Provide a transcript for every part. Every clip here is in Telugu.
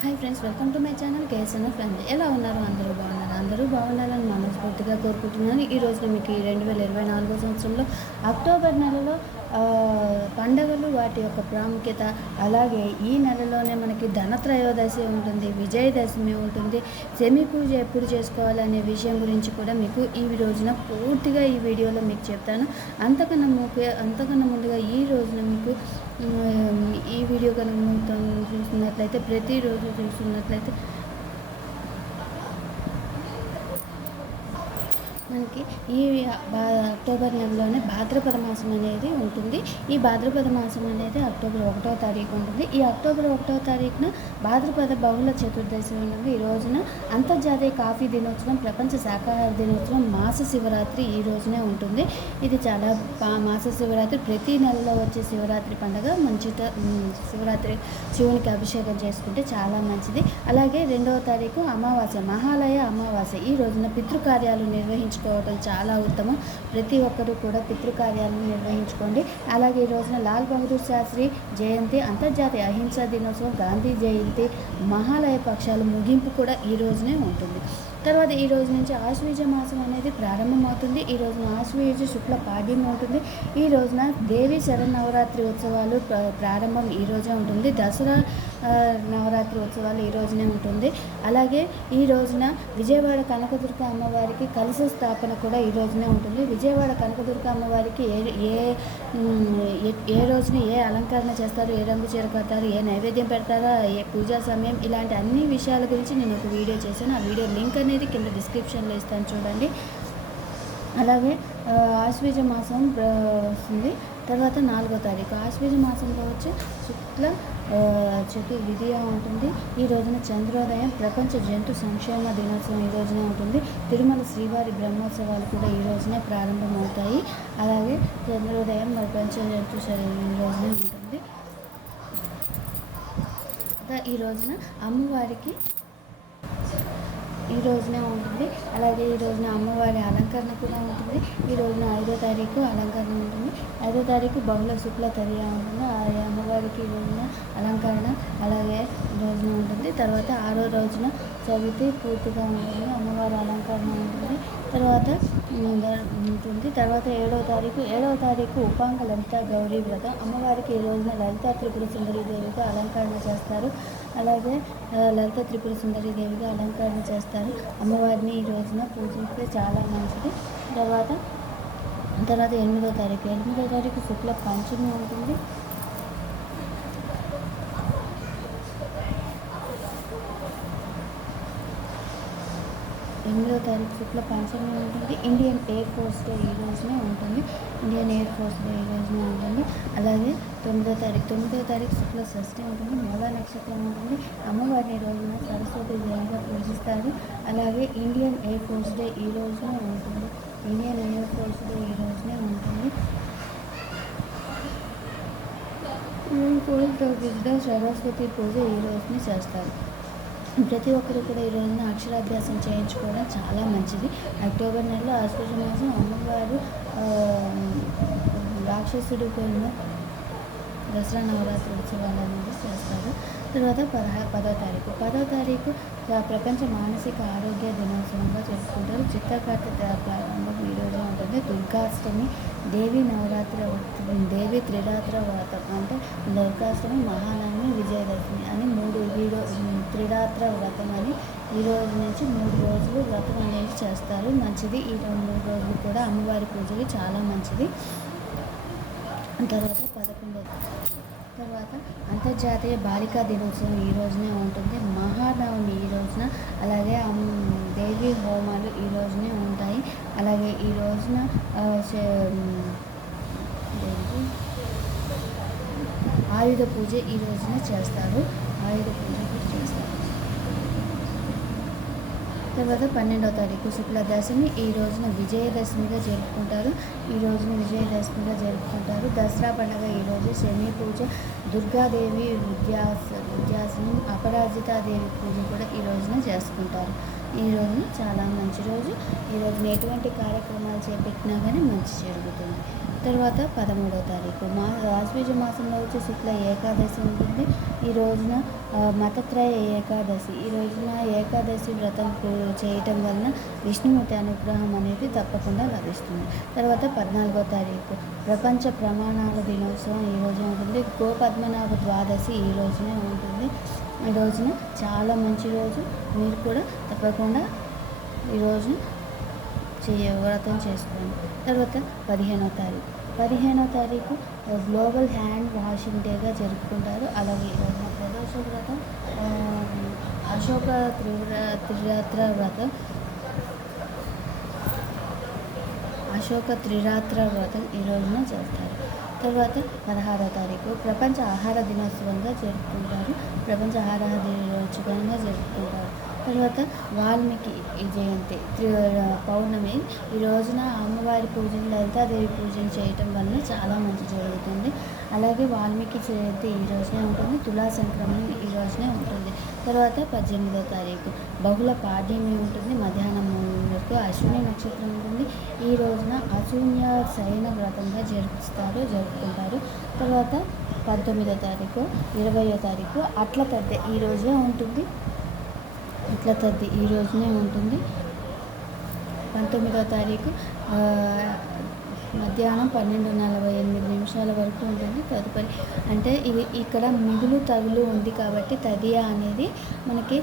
Hi friends, welcome to my channel KSNF family. ఎలా ఉన్నారు? అందరూ బాగున్నారు? అందరూ బాగుండాలని మనస్ఫూర్తిగా కోరుకుంటున్నాను. ఈ రోజున మీకు 2024 సంవత్సరంలో అక్టోబర్ నెలలో పండగలు, వాటి యొక్క ప్రాముఖ్యత, అలాగే ఈ నెలలోనే మనకి ధనత్రయోదశి ఉంటుంది, విజయదశమి ఉంటుంది, శమి పూజ ఎప్పుడు చేసుకోవాలనే విషయం గురించి కూడా మీకు ఈ రోజున పూర్తిగా ఈ వీడియోలో మీకు చెప్తాను. అంతకన్నా ముందుగా ఈ రోజున మీకు ఈ వీడియో కనుక చూస్తున్నట్లయితే, ప్రతిరోజు చూస్తున్నట్లయితే మనకి ఈ అక్టోబర్ నెలలోనే భాద్రపద మాసం అనేది ఉంటుంది. ఈ భాద్రపద మాసం అనేది అక్టోబర్ 1వ తారీఖు ఉంటుంది. ఈ అక్టోబర్ 1వ తారీఖున భాద్రపద బహుళ చతుర్దశి ఉంటుంది. ఈ రోజున అంతర్జాతీయ కాఫీ దినోత్సవం, ప్రపంచ శాకాహార దినోత్సవం, మాస శివరాత్రి ఈ రోజునే ఉంటుంది. ఇది చాలా మాస శివరాత్రి ప్రతి నెలలో వచ్చే శివరాత్రి పండుగ. శివరాత్రి శివునికి అభిషేకం చేసుకుంటే చాలా మంచిది. అలాగే 2వ తారీఖు అమావాస్య, మహాలయ అమావాస్య. ఈ రోజున పితృకార్యాలు నిర్వహించుకోవడం చాలా ఉత్తమం. ప్రతి ఒక్కరూ కూడా పితృకార్యాలను నిర్వహించుకోండి. అలాగే ఈ రోజున లాల్ బహదూర్ శాస్త్రి జయంతి, అంతర్జాతీయ అహింసా దినోత్సవం, గాంధీ జయంతి, మహాలయ పక్షాలు ముగింపు కూడా ఈ రోజునే ఉంటుంది. తర్వాత ఈ రోజు నుంచి ఆశ్వీజ మాసం అనేది ప్రారంభమవుతుంది. ఈ రోజున ఆశ్వీజ శుక్ల పాడ్యం ఉంటుంది. ఈ రోజున దేవి శరన్నవరాత్రి ఉత్సవాలు ప్రారంభం ఈ రోజే ఉంటుంది. దసరా నవరాత్రి ఉత్సవాలు ఈ రోజునే ఉంటుంది. అలాగే ఈ రోజున విజయవాడ కనకదుర్గ అమ్మవారికి కలశ స్థాపన కూడా ఈ రోజునే ఉంటుంది. విజయవాడ కనకదుర్గ అమ్మవారికి ఏ రోజున ఏ అలంకరణ చేస్తారు, ఏ రంగు చీర కడతారు, ఏ నైవేద్యం పెడతారో, ఏ పూజా సమయం, ఇలాంటి అన్ని విషయాల గురించి నేను ఒక వీడియో చేశాను. ఆ వీడియో లింక్ అనేది కింద డిస్క్రిప్షన్లో ఇస్తాను, చూడండి. అలాగే ఆశ్వీజ మాసం తర్వాత 4వ తారీఖు ఆశ్వీజ మాసంలో వచ్చి శుక్ల చతుర్విధియ ఉంటుంది. ఈ రోజున చంద్రోదయం, ప్రపంచ జంతు సంక్షేమ దినోత్సవం ఈ రోజునే ఉంటుంది. తిరుమల శ్రీవారి బ్రహ్మోత్సవాలు కూడా ఈ రోజునే ప్రారంభమవుతాయి. అలాగే చంద్రోదయం, ప్రపంచ జంతు ఈ రోజునే ఉంటుంది. ఈ రోజున అమ్మవారికి ఈ రోజునే ఉంటుంది. అలాగే ఈ రోజున అమ్మవారి అలంకరణ కూడా ఉంటుంది. ఈ రోజున 5వ తారీఖు అలంకరణ ఉంటుంది. 5వ తారీఖు బహుళ శుక్ల తదియ ఉంటుంది. ఆ అమ్మవారికి ఈ రోజున అలంకరణ అలాగే ఈ రోజున ఉంటుంది. తర్వాత 6వ రోజున చవితి పూర్తిగా ఉంటుంది, అమ్మవారి అలంకరణ ఉంటుంది. తర్వాత ఉంటుంది. తర్వాత 7వ తారీఖు ఉపాంగ లలిత గౌరీ వ్రతం. అమ్మవారికి ఈ రోజున లలిత త్రిపుర సుందరి దేవిగా అలంకరణ చేస్తారు. అలాగే లలిత త్రిపుర సుందరి దేవిగా అలంకరణ చేస్తారు. అమ్మవారిని ఈ రోజున పూజిస్తే చాలా మంచిది. తర్వాత 8వ తారీఖు శుక్ల పంచమి ఉంటుంది. 8వ తారీఖు శుక్ల పంచమి ఉంటుంది. ఇండియన్ ఎయిర్ ఫోర్స్ డే ఈ రోజునే ఉంటుంది. అలాగే 9వ తారీఖు శుక్ల షష్ఠి ఉంటుంది. మూలా నక్షత్రం ఉంటుంది. అమ్మవారిని ఈ రోజున సరస్వతి దేవిగా పూజిస్తారు. అలాగే ఇండియన్ ఎయిర్ ఫోర్స్ డే ఈ రోజునే ఉంటుంది. సరస్వతి పూజ ఈ రోజుని చేస్తారు. ప్రతి ఒక్కరు కూడా ఈ రోజున అక్షరాభ్యాసం చేయించుకోవడం చాలా మంచిది. అక్టోబర్ నెలలో ఆశ్వీజ మాసం అమ్మవారు రాక్షసుడి పైన దసరా నవరాత్రి ఉత్సవాలు అనేది చేస్తారు. తర్వాత 10వ తారీఖు ప్రపంచ మానసిక ఆరోగ్య దినోత్సవంగా జరుపుకుంటారు. చిత్రకార్తె ప్రారంభం ఈ రోజు ఉంటుంది. దుర్గాష్టమి, దేవి త్రిరాత్ర వ్రతం అంటే దుర్గాష్టమి, మహానవమి, విజయదశమి అని 3 త్రిరాత్ర వ్రతం అని ఈ రోజు నుంచి 3 రోజులు వ్రతం అనేది చేస్తారు. మంచిది. ఈ 3 రోజులు కూడా అమ్మవారి పూజలు చాలా మంచిది. తర్వాత అంతర్జాతీయ బాలికా దినోత్సవం ఈ రోజునే ఉంటుంది. మహానవమి ఈ రోజున, అలాగే దేవి హోమాలు ఈ రోజునే ఉంటాయి. అలాగే ఈ రోజున ఆయుధ పూజ ఈ రోజున చేస్తారు. తర్వాత 12వ తారీఖు శుక్ల దశమి. ఈ రోజున విజయదశమిగా జరుపుకుంటారు. దసరా పండుగ ఈ రోజు. శని పూజ, దుర్గాదేవి విద్యాసనం, అపరాజితాదేవి పూజ కూడా ఈ రోజున చేసుకుంటారు. ఈ రోజున చాలా మంచి రోజు. ఈ రోజున ఎటువంటి కార్యక్రమాలు చేపట్టినా కానీ మంచి జరుగుతుంది. తర్వాత 13వ తారీఖు ఆశ్వీజ మాసంలో వచ్చే శుక్ల ఏకాదశి ఉంటుంది. ఈ రోజున మతత్రయ ఏకాదశి. ఈ రోజున ఏకాదశి వ్రతం చేయటం వలన విష్ణుమూర్తి అనుగ్రహం అనేది తప్పకుండా లభిస్తుంది. తర్వాత 14వ తారీఖు ప్రపంచ ప్రమాణాల దినోత్సవం ఈ రోజున ఉంటుంది. గోపద్మనాభ ద్వాదశి ఈ రోజునే ఉంటుంది. ఈ రోజున చాలా మంచి రోజు. మీరు కూడా తప్పకుండా ఈ రోజున వ్రతం చేసుకోండి. తర్వాత 15వ తారీఖు గ్లోబల్ హ్యాండ్ వాషింగ్ డేగా జరుపుకుంటారు. అలాగే ఈ రోజున ప్రదోష వ్రతం, అశోక త్రిరాత్ర వ్రతం ఈ రోజున చేస్తారు. తర్వాత 16వ తారీఖు ప్రపంచ ఆహార దినోత్సవంగా జరుపుకుంటారు. తర్వాత వాల్మీకి జయంతి పౌర్ణమి. ఈ రోజున అమ్మవారి పూజలు, లలితాదేవి పూజలు చేయటం వల్ల చాలా మంచి జరుగుతుంది. అలాగే వాల్మీకి జయంతి ఈ రోజునే ఉంటుంది. తులా సంక్రమణం ఈ రోజునే ఉంటుంది. తర్వాత 18వ తారీఖు బహుళ పాడ్యమి ఉంటుంది. మధ్యాహ్నం వరకు అశ్విని నక్షత్రం ఉంటుంది. ఈ రోజున అశూన్య శయన వ్రతంగా జరుపుకుంటారు. తర్వాత 19వ తారీఖు 20వ తారీఖు అట్ల తద్దె ఈ రోజే ఉంటుంది. ఈ రోజునే ఉంటుంది. 19వ తారీఖు మధ్యాహ్నం 12:48 వరకు ఉంటుంది. తదుపరి అంటే ఇది ఇక్కడ మిగులు తగులు ఉంది కాబట్టి తదియ అనేది మనకి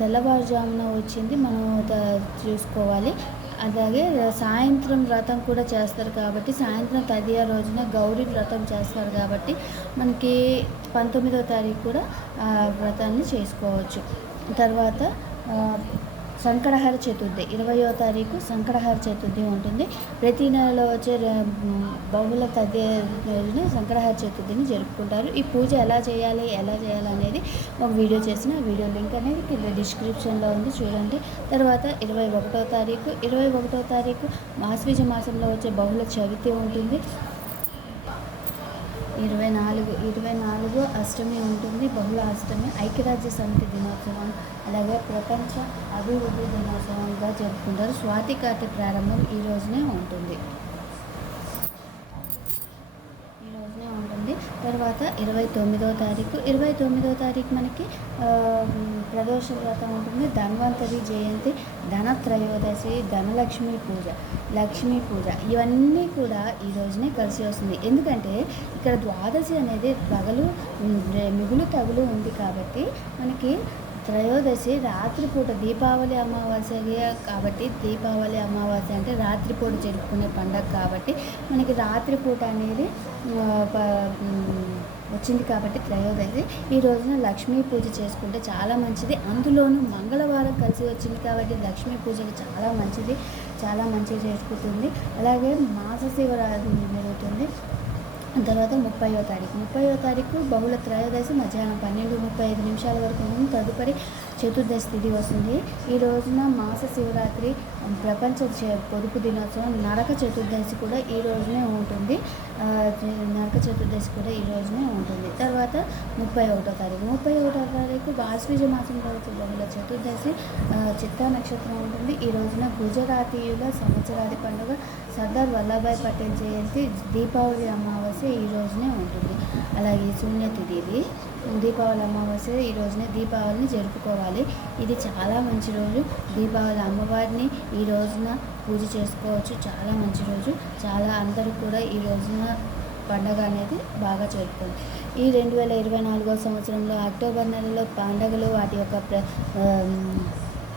తెల్లవారుజామున వచ్చింది, మనం చూసుకోవాలి. అలాగే సాయంత్రం వ్రతం కూడా చేస్తారు కాబట్టి సాయంత్రం తదియ రోజున గౌరీ వ్రతం చేస్తారు కాబట్టి మనకి 19వ తారీఖు కూడా వ్రతాన్ని చేసుకోవచ్చు. తర్వాత సంకటహర చతుర్థి 20వ తారీఖు సంకటహర చతుర్థి ఉంటుంది. ప్రతి నెలలో వచ్చే బహుళ రోజున సంకటహర చతుర్థిని జరుపుకుంటారు. ఈ పూజ ఎలా చేయాలి అనేది ఒక వీడియో చేసిన వీడియో లింక్ అనేది కింద డిస్క్రిప్షన్లో ఉంది, చూడండి. తర్వాత 21వ తారీఖు మాశ్వీజ మాసంలో వచ్చే బహుళ చవితి ఉంటుంది. 24 అష్టమి ఉంటుంది. బహుళ అష్టమి ఐక్యరాజ్య సమితి దినోత్సవం, అలాగే ప్రపంచ అభివృద్ధి దినోత్సవంగా జరుపుకుంటారు. స్వాతి కార్తె ప్రారంభం ఈ రోజునే ఉంటుంది. తర్వాత 29వ తారీఖు మనకి ప్రదోష వ్రతం ఉంటుంది. ధన్వంతరి జయంతి, ధనత్రయోదశి, లక్ష్మీ పూజ ఇవన్నీ కూడా ఈ రోజునే కలిసి వస్తుంది. ఎందుకంటే ఇక్కడ ద్వాదశి అనేది మిగులు తగులు ఉంది కాబట్టి మనకి త్రయోదశి రాత్రిపూట దీపావళి అమావాస్య కాబట్టి దీపావళి అమావాస్య అంటే రాత్రిపూట జరుపుకునే పండగ కాబట్టి మనకి రాత్రిపూట అనేది వచ్చింది కాబట్టి త్రయోదశి. ఈ రోజున లక్ష్మీ పూజ చేసుకుంటే చాలా మంచిది. అందులోనూ మంగళవారం కలిసి వచ్చింది కాబట్టి లక్ష్మీ పూజకి చాలా మంచిది చేసుకుంటుంది. అలాగే మాస శివరాత్రి జరుగుతుంది. తర్వాత 30వ తారీఖు బహుళ త్రయోదశి మధ్యాహ్నం 12:35 వరకు ఉంటుంది. తదుపరి చతుర్దశి తిథి వస్తుంది. ఈ రోజున మాస శివరాత్రి, ప్రపంచ పొదుపు దినోత్సవం, నరక చతుర్దశి కూడా ఈ రోజునే ఉంటుంది. తర్వాత 31వ తారీఖు ఆశ్వీజ మాసంలో వచ్చే బహుళ చతుర్దశి, చిత్తా నక్షత్రం ఉంటుంది. ఈ రోజున గుజరాతీయుల సంవత్సరాది పండుగ సర్దార్ వల్లభాయ్ పటేల్ జయంతి, దీపావళి అమావాస్య ఈ రోజునే ఉంటుంది. అలాగే శూన్యతిథి ఇది దీపావళి అమావాస్య. ఈ రోజునే దీపావళిని జరుపుకోవాలి. ఇది చాలా మంచి రోజు. దీపావళి అమ్మవారిని ఈ రోజున పూజ చేసుకోవచ్చు. చాలా మంచి రోజు. అందరూ కూడా ఈ రోజున పండగ అనేది బాగా జరుపుకోండి. ఈ 2024వ సంవత్సరంలో అక్టోబర్ నెలలో పండుగలు వాటి యొక్క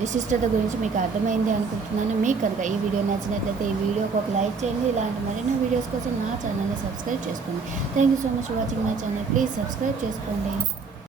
విశిష్టత గురించి మీకు అర్థమైంది అనుకుంటున్నాను. మీకు కనుక ఈ వీడియో నచ్చినట్లయితే ఈ వీడియోకి ఒక లైక్ చేయండి. ఇలాంటి మరిన్ని వీడియోస్ కోసం నా ఛానల్ని సబ్స్క్రైబ్ చేసుకోండి. Thank you so much for watching my channel. Please subscribe చేసుకోండి.